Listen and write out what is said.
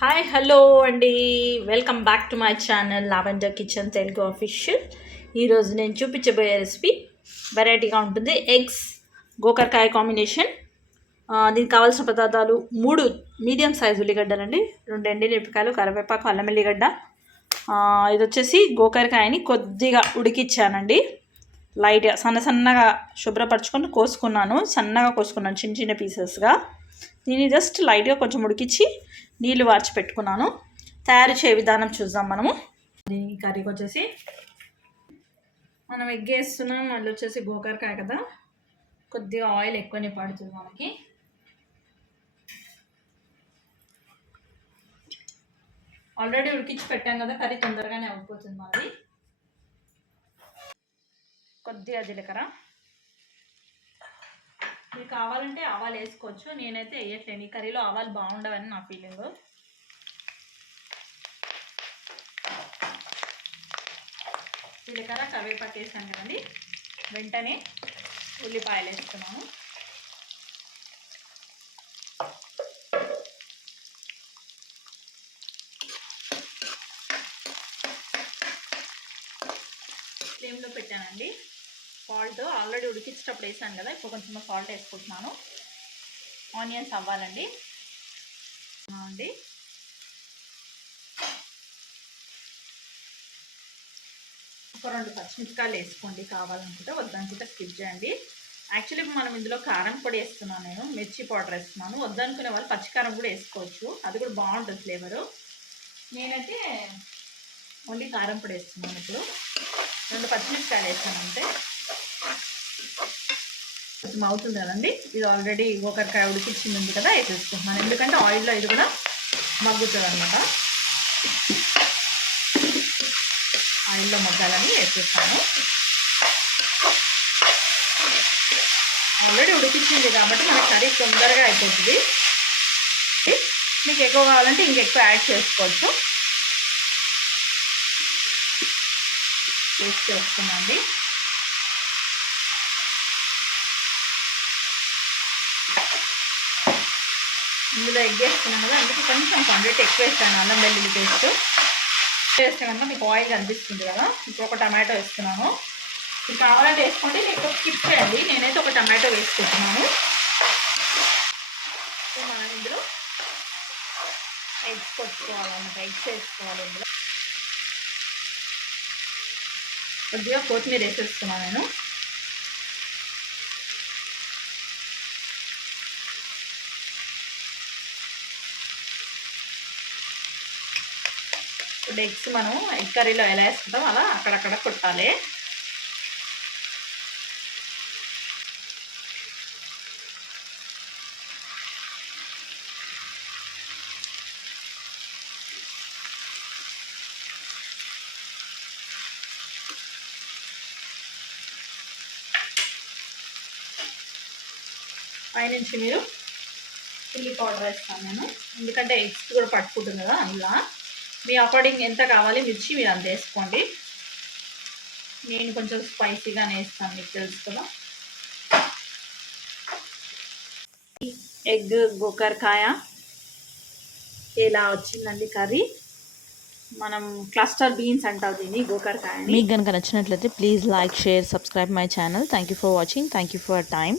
Hi hello అండి, welcome back to my channel lavender kitchen Telugu official. ఈరోజు నేను చూపించబోయే రెసిపీ వెరైటీగా ఉంటుంది. ఎగ్స్ గోకరకాయ కాంబినేషన్. దీనికి కావాల్సిన పదార్థాలు 3 మీడియం సైజు ఉల్లిగడ్డలండి, 2 ఎండుమిరపకాయలు, కరివేపాకు, అల్లం ఎల్లిగడ్డ. ఇది వచ్చేసి గోకరకాయని కొద్దిగా ఉడికిచ్చానండి. లైట్గా సన్నగా శుభ్రపరచుకొని కోసుకున్నాను, సన్నగా కోసుకున్నాను చిన్న చిన్న పీసెస్గా. దీన్ని జస్ట్ లైట్గా కొంచెం ఉడికించి నీళ్ళు వార్చి పెట్టుకున్నాను. తయారు చేయ విధానం చూద్దాం మనము. ఈ కర్రీకి వచ్చేసి మనం ఎగ్ వేస్తున్నాం, మళ్ళీ వచ్చేసి గోకరకాయ కదా, కొద్దిగా ఆయిల్ ఎక్కువనే పడుతుంది మనకి. ఆల్రెడీ ఉడికించి పెట్టాం కదా, కర్రీ తొందరగానే అయిపోతుంది మాది. కొద్దిగా జీలకర్ర, మీకు కావాలంటే ఆవాలు వేసుకోవచ్చు, నేనైతే వేయట్లేను. ఈ కర్రీలో ఆవాలు బాగుండవని నా ఫీలింగ్. జీలకర్ర, కరివేపాకు వేసాను కదండి, వెంటనే ఉల్లిపాయలు వేస్తున్నాను. ఫ్లేమ్లో పెట్టానండి. సాల్ట్ ఆల్రెడీ ఉడికించేటప్పుడు వేసాను కదా, ఇప్పుడు కొంచెం సాల్ట్ వేసుకుంటున్నాను. ఆనియన్స్ అవ్వాలండి అండి. ఒక 2 పచ్చిమిరపకాయలు వేసుకోండి కావాలనుకుంటే, వద్దనుకుంటే స్కిప్ చేయండి. యాక్చువల్లీ మనం ఇందులో కారం పొడి వేస్తున్నాను, నేను మిర్చి పౌడర్ వేస్తున్నాను. వద్దనుకునే వాళ్ళు పచ్చికారం కూడా వేసుకోవచ్చు, అది కూడా బాగుంటుంది ఫ్లేవరు. నేనైతే ఓన్లీ కారం పొడి వేస్తున్నాను. ఇప్పుడు 2 పచ్చిమిరపకాయలు వేస్తాను అంతే. కొంచెం అవుతుంది కదండి, ఇది ఆల్రెడీ గోకరకాయ ఉడికించింది ఉంది కదా, వేసేసుకుంటున్నాను. ఎందుకంటే ఆయిల్లో ఇది కూడా మగ్గుతుంది అనమాట. ఆయిల్లో మగ్గాలని వేసేస్తాను. ఆల్రెడీ ఉడికించింది కాబట్టి మన కర్రీ తొందరగా అయిపోతుంది. మీకు ఎక్కువ కావాలంటే ఇంకెక్కువ యాడ్ చేసుకోవచ్చు. వేస్ట్ చేస్తున్నాండి. ఇందులో ఎగ్ వేస్తున్నాను కదా, అందుకే కొంచెం క్వాంటిటీ ఎక్కువ వేస్తాను. అల్లం వెల్లుల్లి పేస్ట్ వేస్తే కనుక మీకు ఆయిల్ కనిపిస్తుంది కదా. ఇప్పుడు ఒక టమాటో వేస్తున్నాను. మీకు కావాలంటే వేసుకోండి, మీకు స్కిప్ చేయండి. నేనైతే ఒక టమాటో వేసుకుంటున్నాను. మనం ఇందులో ఎగ్స్ కొట్టుకోవాలన్నమాట, ఎగ్స్ వేసుకోవాలి. ఇందులో కొద్దిగా కొత్తిమీర వేసేస్తున్నాను నేను. ఇప్పుడు ఎగ్స్ మనం ఎగ్ కర్రీలో ఎలా వేసుకుంటాం అలా అక్కడక్కడ కొట్టాలి. పైనుంచి మీరు చిల్లీ పౌడర్ వేస్తాను నేను, ఎందుకంటే ఎగ్స్ కూడా పట్టుకుంటుంది కదా. అందులో మీ అకార్డింగ్ ఎంత కావాలి మిర్చి మీరు అంత వేసుకోండి. నేను కొంచెం స్పైసీగానే వేస్తాను, మీకు తెలుసు కదా. ఎగ్ గోకరకాయ ఇలా వచ్చిందండి కర్రీ. మనం క్లస్టర్ బీన్స్ అంటాం దీన్ని, గోకరకాయ. మీకు కనుక నచ్చినట్లయితే please like, share, subscribe my channel. Thank you for watching. Thank you for time.